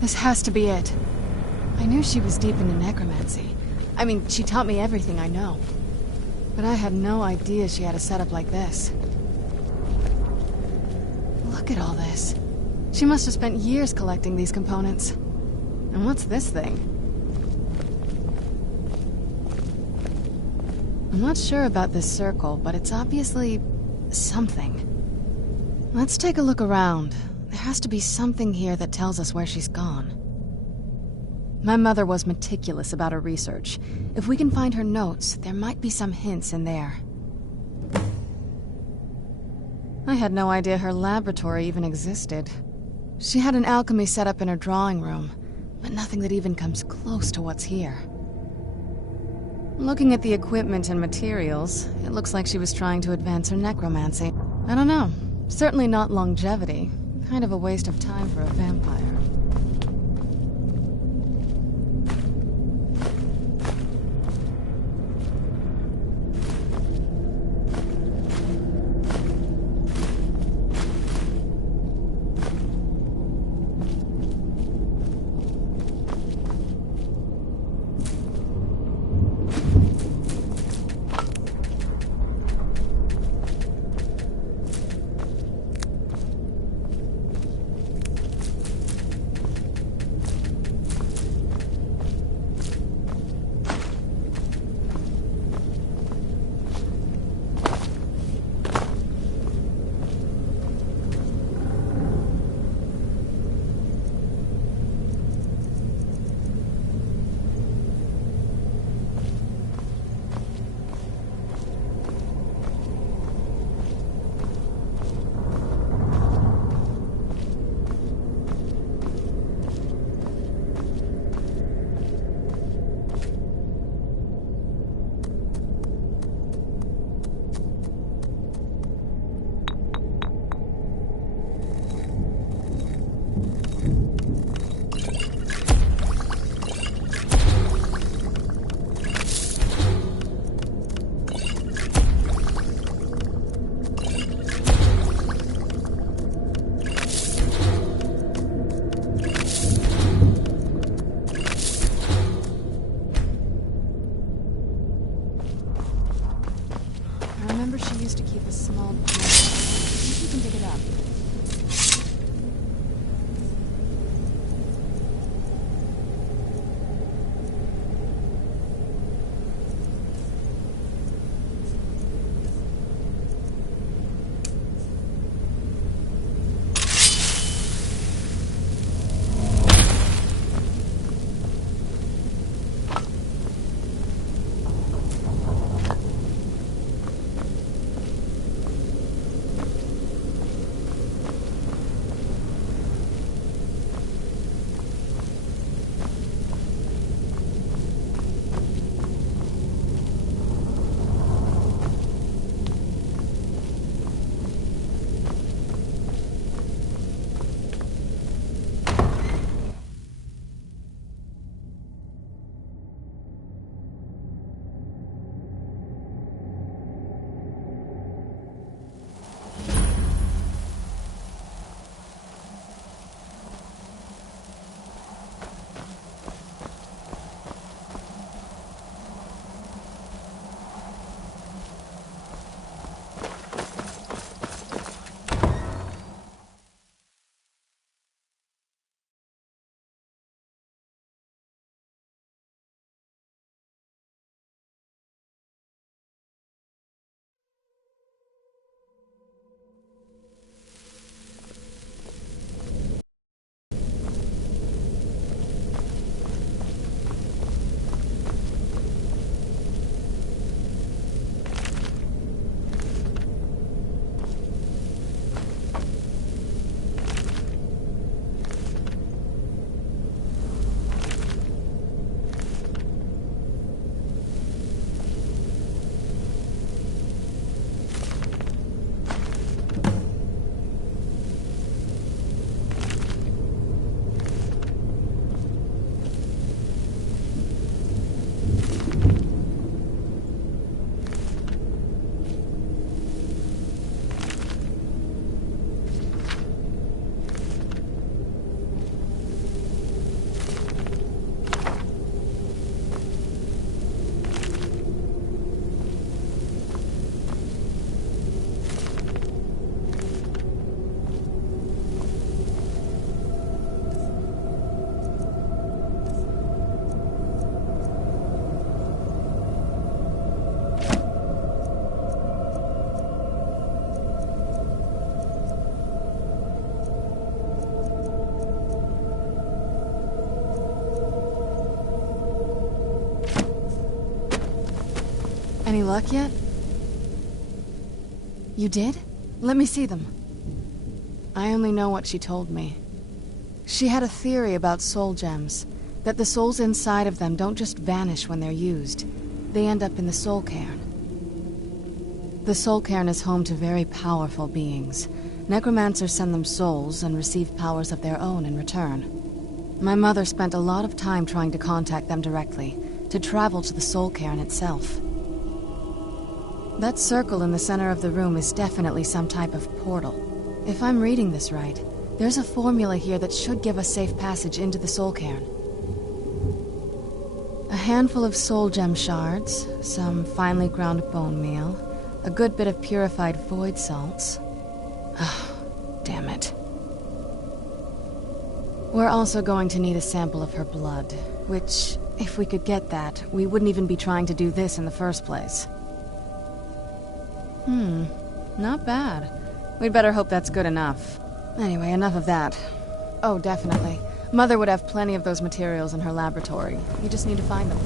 This has to be it. I knew she was deep into necromancy. I mean, she taught me everything I know. But I had no idea she had a setup like this. Look at all this. She must have spent years collecting these components. And what's this thing? I'm not sure about this circle, but it's obviously something. Let's take a look around. There has to be something here that tells us where she's gone. My mother was meticulous about her research. If we can find her notes, there might be some hints in there. I had no idea her laboratory even existed. She had an alchemy set up in her drawing room, but nothing that even comes close to what's here. Looking at the equipment and materials, it looks like she was trying to advance her necromancy. I don't know. Certainly not longevity. Kind of a waste of time for a vampire. Any luck yet? You did? Let me see them. I only know what she told me. She had a theory about soul gems, that the souls inside of them don't just vanish when they're used. They end up in the soul cairn. The soul cairn is home to very powerful beings. Necromancers send them souls and receive powers of their own in return. My mother spent a lot of time trying to contact them directly, to travel to the soul cairn itself. That circle in the center of the room is definitely some type of portal. If I'm reading this right, there's a formula here that should give us safe passage into the soul cairn. A handful of soul gem shards, some finely ground bone meal, a good bit of purified void salts. Oh, damn it. We're also going to need a sample of her blood, which, if we could get that, we wouldn't even be trying to do this in the first place. Not bad. We'd better hope that's good enough. Anyway, enough of that. Oh, definitely. Mother would have plenty of those materials in her laboratory. You just need to find them.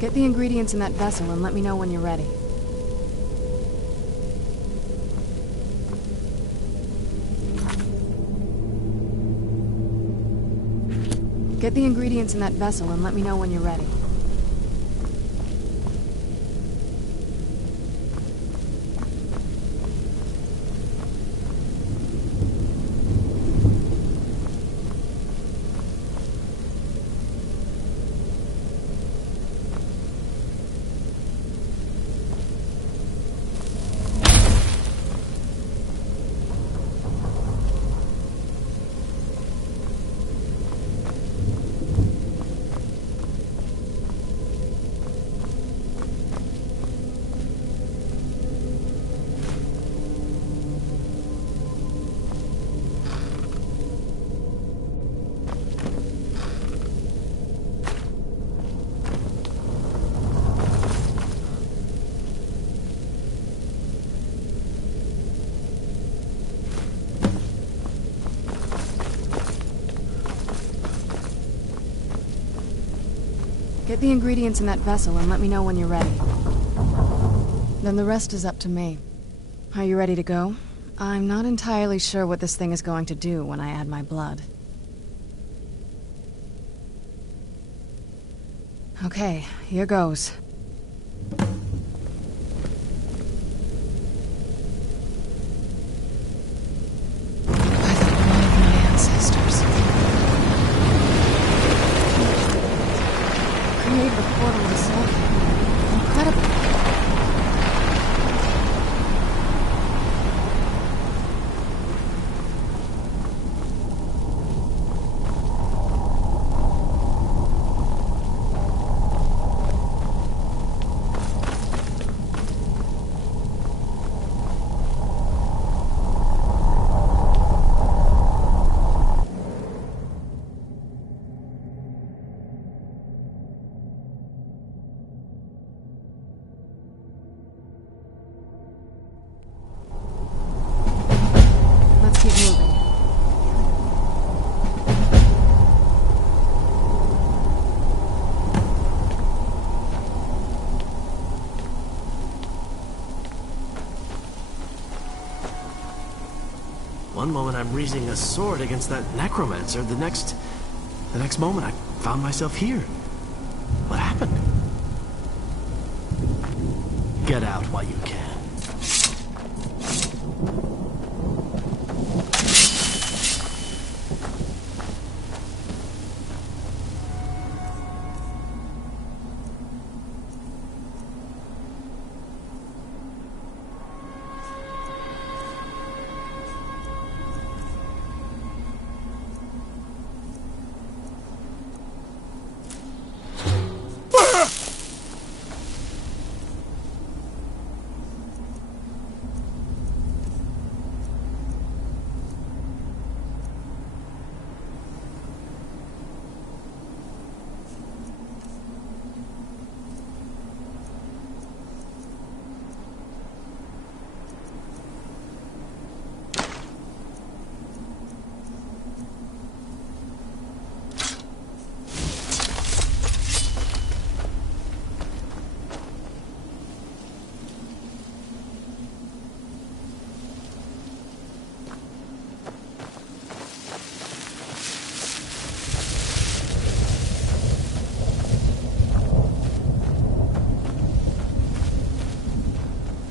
Get the ingredients in that vessel and let me know when you're ready. Get the ingredients in that vessel and let me know when you're ready. Get the ingredients in that vessel and let me know when you're ready. Then the rest is up to me. Are you ready to go? I'm not entirely sure what this thing is going to do when I add my blood. Okay, here goes. One moment I'm raising a sword against that necromancer, the next moment I found myself here. What happened? Get out while you can.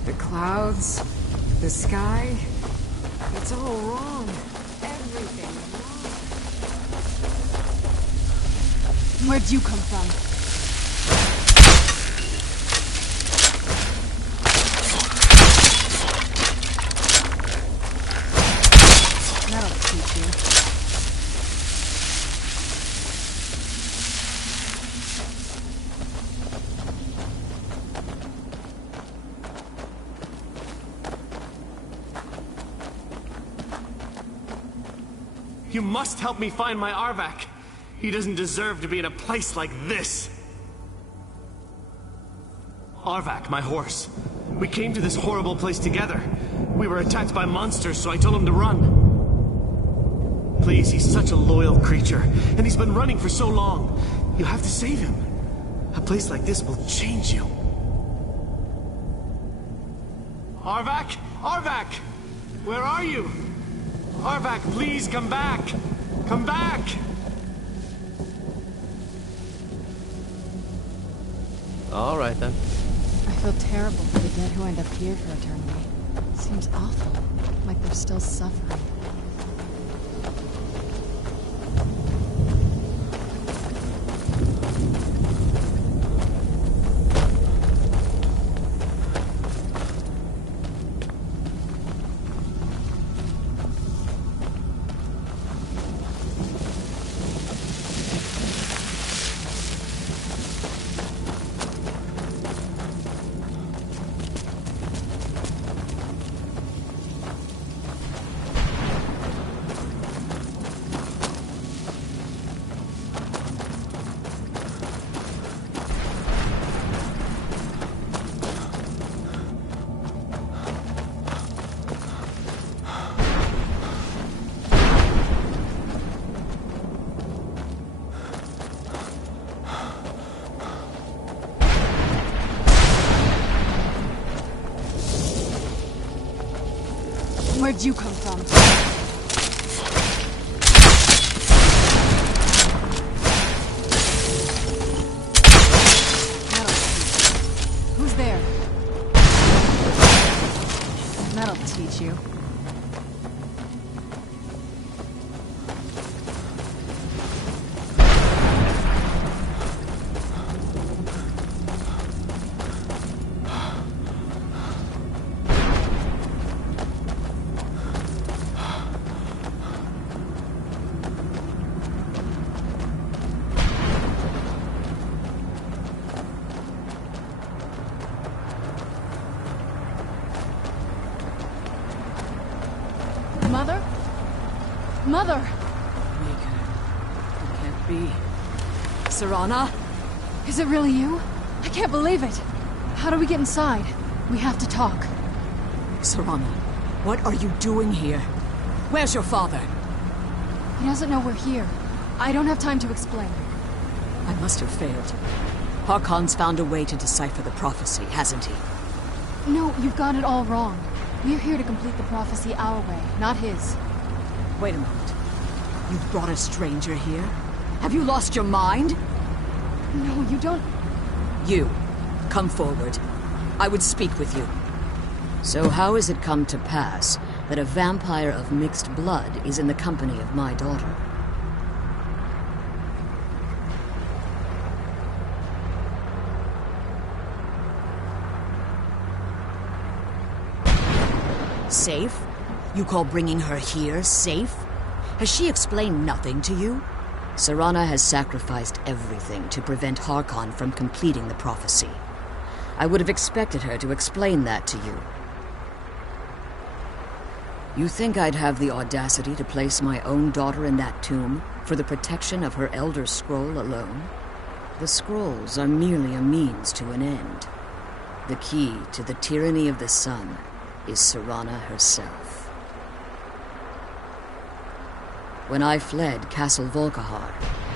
The clouds, the sky, it's all wrong. Everything wrong. Where'd you come from? That'll teach you. You must help me find my Arvak. He doesn't deserve to be in a place like this. Arvak, my horse. We came to this horrible place together. We were attacked by monsters, so I told him to run. Please, he's such a loyal creature, and he's been running for so long. You have to save him. A place like this will change you. Arvak? Arvak! Where are you? Arvak, please come back! Come back! All right, then. I feel terrible for the dead who end up here for eternity. Seems awful, like they're still suffering. Where'd you come from? Who's there? That'll teach you. Mother? Mother! Maker. It can't be. Serana? Is it really you? I can't believe it! How do we get inside? We have to talk. Serana, what are you doing here? Where's your father? He doesn't know we're here. I don't have time to explain. I must have failed. Harkon's found a way to decipher the prophecy, hasn't he? No, you've got it all wrong. We're here to complete the prophecy our way, not his. Wait a moment. You've brought a stranger here? Have you lost your mind? No, you don't... You, come forward. I would speak with you. So how has it come to pass that a vampire of mixed blood is in the company of my daughter? Safe? You call bringing her here safe? Has she explained nothing to you? Serana has sacrificed everything to prevent Harkon from completing the prophecy. I would have expected her to explain that to you. You think I'd have the audacity to place my own daughter in that tomb for the protection of her Elder Scroll alone? The scrolls are merely a means to an end. The key to the tyranny of the sun is Serana herself. When I fled Castle Volkihar,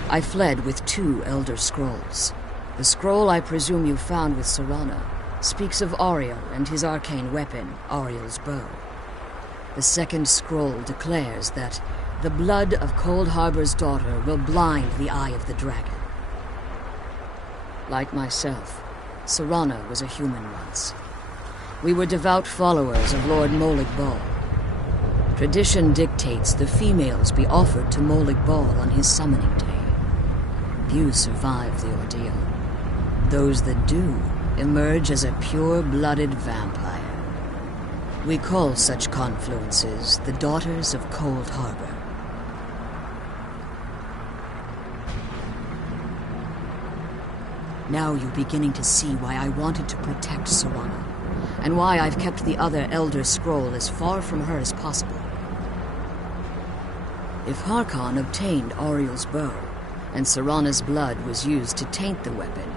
I fled with 2 Elder Scrolls. The scroll I presume you found with Serana speaks of Ariel and his arcane weapon, Ariel's bow. The second scroll declares that the blood of Cold Harbor's daughter will blind the eye of the dragon. Like myself, Serana was a human once. We were devout followers of Lord Molig Bal. Tradition dictates the females be offered to Molig Bal on his summoning day. Few survive the ordeal. Those that do emerge as a pure-blooded vampire. We call such confluences the Daughters of Cold Harbor. Now you're beginning to see why I wanted to protect Serana, and why I've kept the other Elder Scroll as far from her as possible. If Harkon obtained Auriel's bow, and Serana's blood was used to taint the weapon,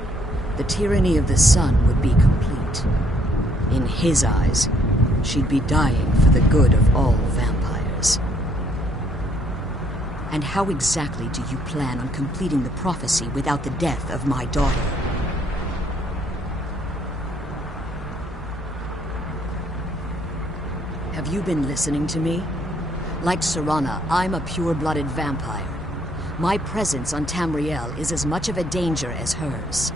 the tyranny of the sun would be complete. In his eyes, she'd be dying for the good of all vampires. And how exactly do you plan on completing the prophecy without the death of my daughter? Have you been listening to me? Like Serana, I'm a pure-blooded vampire. My presence on Tamriel is as much of a danger as hers.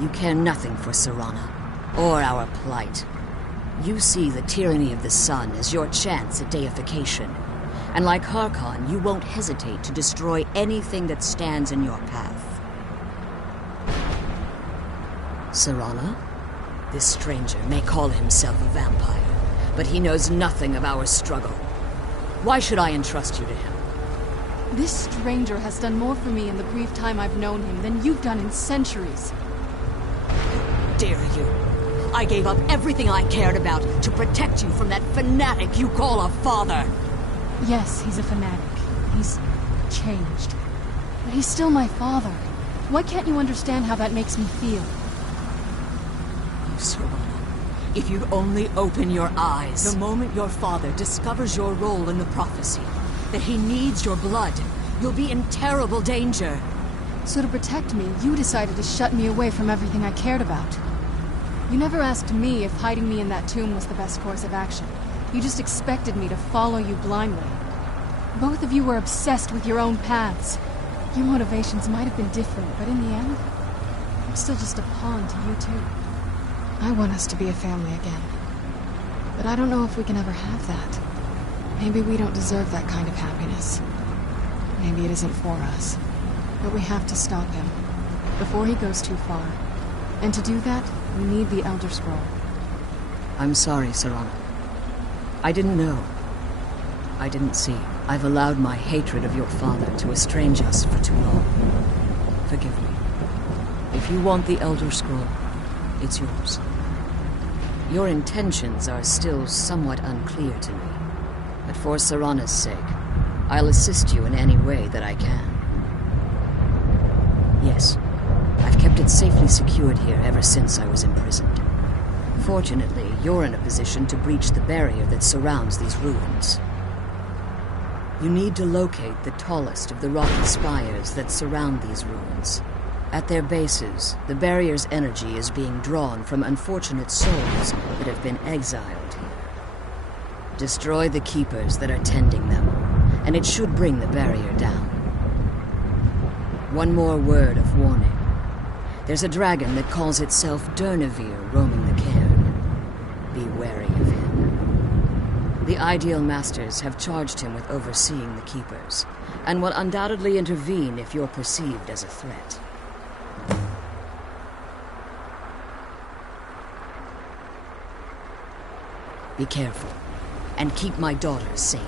You care nothing for Serana, or our plight. You see the tyranny of the sun as your chance at deification. And like Harkon, you won't hesitate to destroy anything that stands in your path. Serana? This stranger may call himself a vampire, but he knows nothing of our struggle. Why should I entrust you to him? This stranger has done more for me in the brief time I've known him than you've done in centuries. How dare you? I gave up everything I cared about to protect you from that fanatic you call a father. Yes, he's a fanatic. He's changed. But he's still my father. Why can't you understand how that makes me feel? Oh, Serana, if you'd only open your eyes. The moment your father discovers your role in the prophecy, that he needs your blood, you'll be in terrible danger. So to protect me, you decided to shut me away from everything I cared about. You never asked me if hiding me in that tomb was the best course of action. You just expected me to follow you blindly. Both of you were obsessed with your own paths. Your motivations might have been different, but in the end, I'm still just a pawn to you two. I want us to be a family again. But I don't know if we can ever have that. Maybe we don't deserve that kind of happiness. Maybe it isn't for us. But we have to stop him, before he goes too far. And to do that, we need the Elder Scroll. I'm sorry, Serana. I didn't know. I didn't see. I've allowed my hatred of your father to estrange us for too long. Forgive me. If you want the Elder Scroll, it's yours. Your intentions are still somewhat unclear to me. But for Serana's sake, I'll assist you in any way that I can. Yes, I've kept it safely secured here ever since I was imprisoned. Fortunately, you're in a position to breach the barrier that surrounds these ruins. You need to locate the tallest of the rocky spires that surround these ruins. At their bases, the barrier's energy is being drawn from unfortunate souls that have been exiled here. Destroy the keepers that are tending them, and it should bring the barrier down. One more word of warning. There's a dragon that calls itself Durnevere roaming the cairn. Be wary of him. The Ideal Masters have charged him with overseeing the keepers, and will undoubtedly intervene if you're perceived as a threat. Be careful, and keep my daughter safe.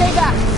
Stay back!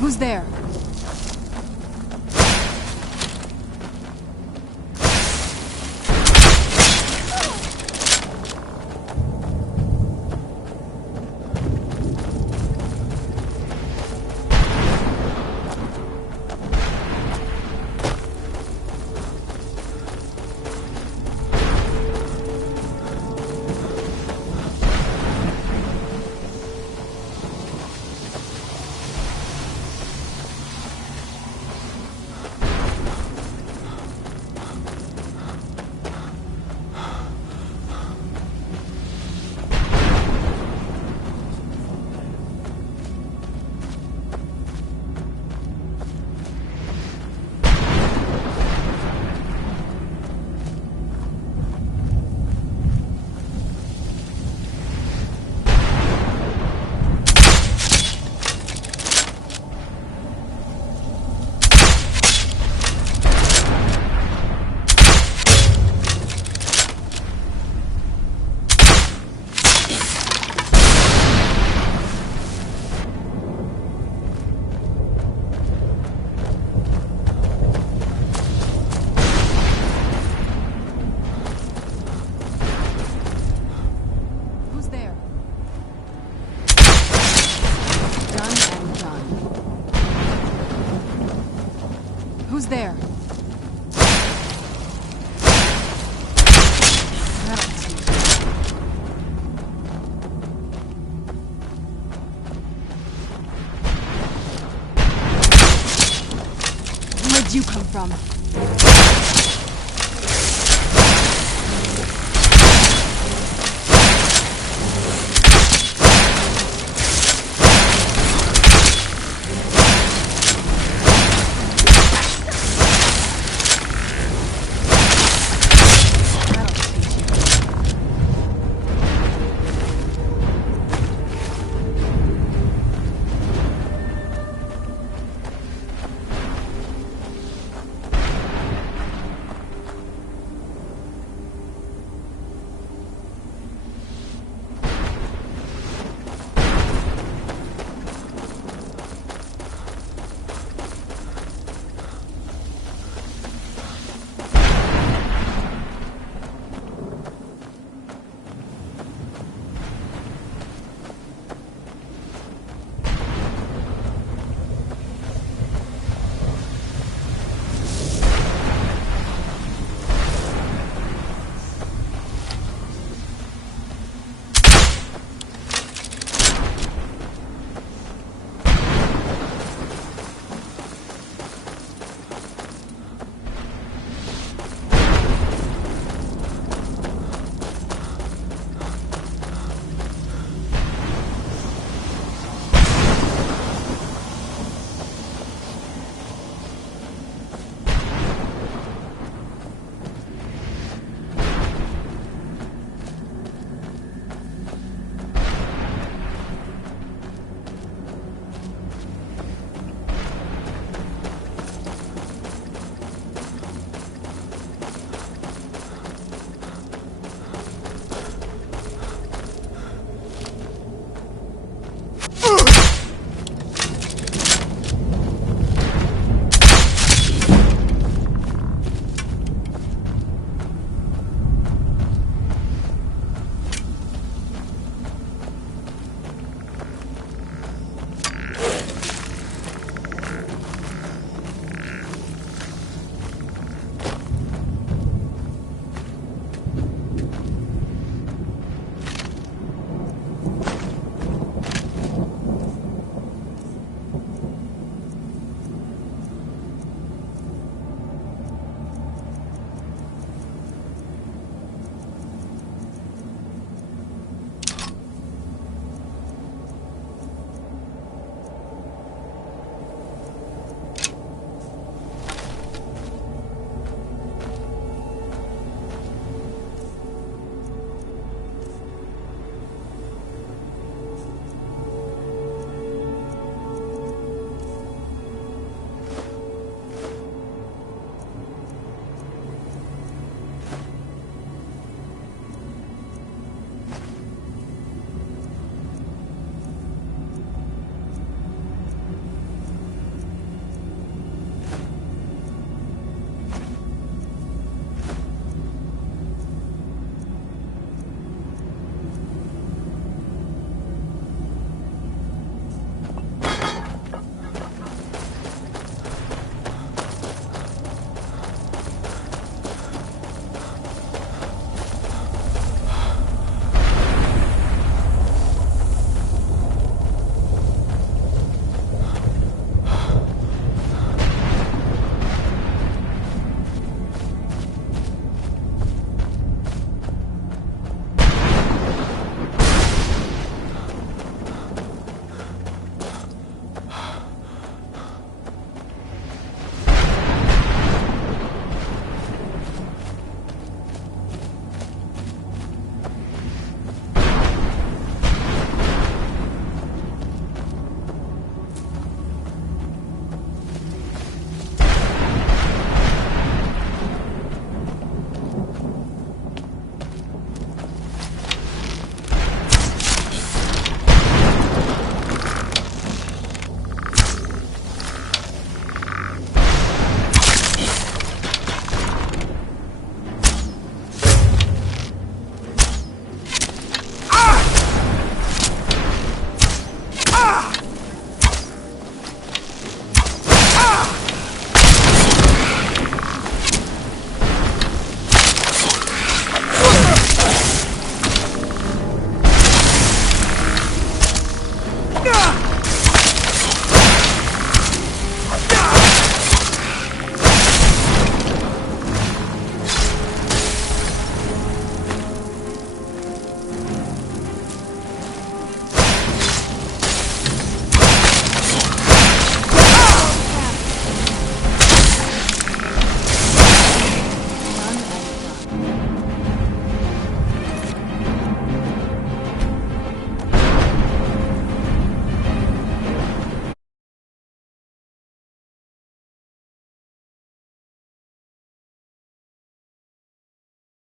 Who's there? Who's there? Where'd you come from?